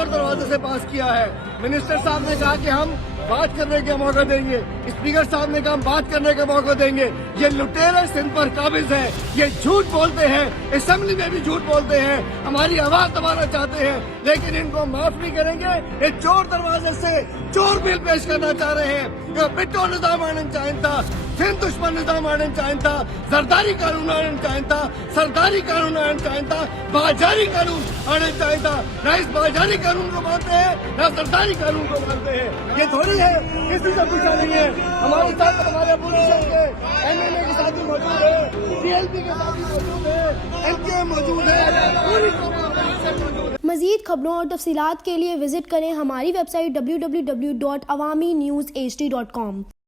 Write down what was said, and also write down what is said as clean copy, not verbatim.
चोर दरवाजे से पास किया है। मिनिस्टर साहब ने कहा कि हम बात करने का मौका देंगे, स्पीकर साहब ने कहा हम बात करने का मौका देंगे। ये लुटेरे सिंध पर काबिज है, ये झूठ बोलते हैं, असेंबली में भी झूठ बोलते हैं, हमारी आवाज दबाना चाहते हैं, लेकिन इनको माफ नहीं करेंगे। ये चोर दरवाजे से चोर बिल पेश करना चाह रहे हैं। बिट्टो निजाम आणण चाहिनि था, सिंध दुश्मन निजाम आणण चाहिनि था, जरदारी कानून आणण चाहिनि था, सरदारी कानून आणण चाहिनि था, बाजारी कानून आणण चाहिनि था। न इस बाजारी कानून को मानते हैं, न सरदारी कानून को मानते हैं। ये थोड़ी है किसी से पूछा नहीं है। हमारे साथ हमारे अपोजिशन के एमएनए के साथी मौजूद है, टीएलपी के साथी मौजूद है, एमके मौजूद है, पूरी मौजूद है। मज़ीद खबरों और तफसीलात के लिए विजिट करें हमारी वेबसाइट www.awamiNewsHD.com।